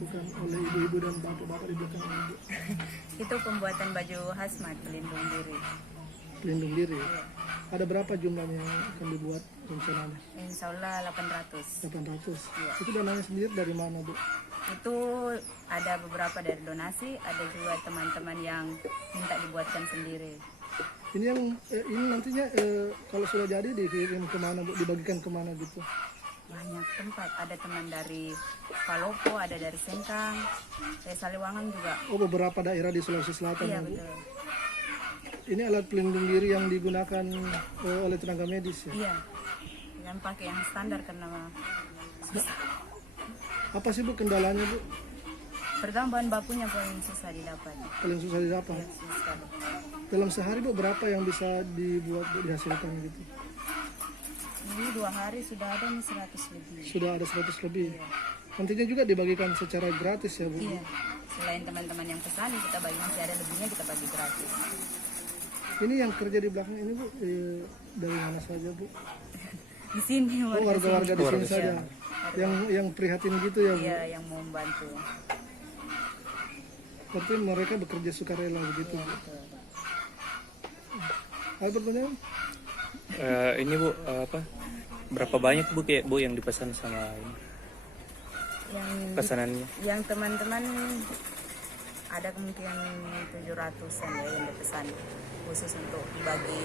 dilakukan oleh ibu-ibu dan bapak-bapak di belakang ini, Bu? Itu pembuatan baju hazmat pelindung diri. Pelindung diri. Ada berapa jumlahnya yang akan dibuat rencananya? Insya Allah 800. 800. Iya. Itu dananya sendiri dari mana, Bu? Itu ada beberapa dari donasi, ada juga teman-teman yang minta dibuatkan sendiri. Ini yang ini nantinya kalau sudah jadi dikirim kemana, Bu? Dibagikan kemana gitu? Banyak tempat, ada teman dari Palopo, ada dari Sengkang, dari Saliwangan juga. Oh, beberapa daerah di Sulawesi Selatan, Iya ya, Bu? betul. Ini alat pelindung diri yang digunakan oleh tenaga medis, ya? Iya, yang pakai yang standar karena Apa sih, Bu, kendalanya, Bu? pertama bahan bakunya paling susah didapat. Paling susah didapat. Iya, susah sekali. Dalam sehari, Bu, berapa yang bisa dibuat, Bu, dihasilkan gitu? Ini 2 hari sudah ada nih 100 lebih. Sudah ada 100 lebih. Iya. Nantinya juga dibagikan secara gratis, ya, Bu? Iya. Selain teman-teman yang pesan, kita bagi masih ada lebihnya kita bagi gratis. Ini yang kerja di belakang ini, Bu, dari mana saja, Bu? Di sini Oh, warga-warga di sini saja. Iya. Yang prihatin gitu, ya, Bu? Iya, yang mau membantu. Berarti mereka bekerja sukarela begitu, Bu? Betul. Ada pertanyaan? Ini Bu, apa? Berapa banyak Bu kayak Bu yang dipesan sama ini? Pesanannya? Yang teman-teman ada kemungkinan 700-an ya yang dipesan khusus untuk dibagi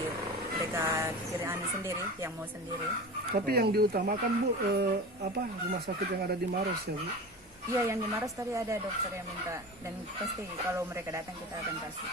mereka kirim sendiri, yang mau sendiri. Tapi yang diutamakan, Bu, rumah sakit yang ada di Maros, ya, Bu? Iya, yang di Maros tadi ada dokter yang minta, dan pasti kalau mereka datang kita akan kasih.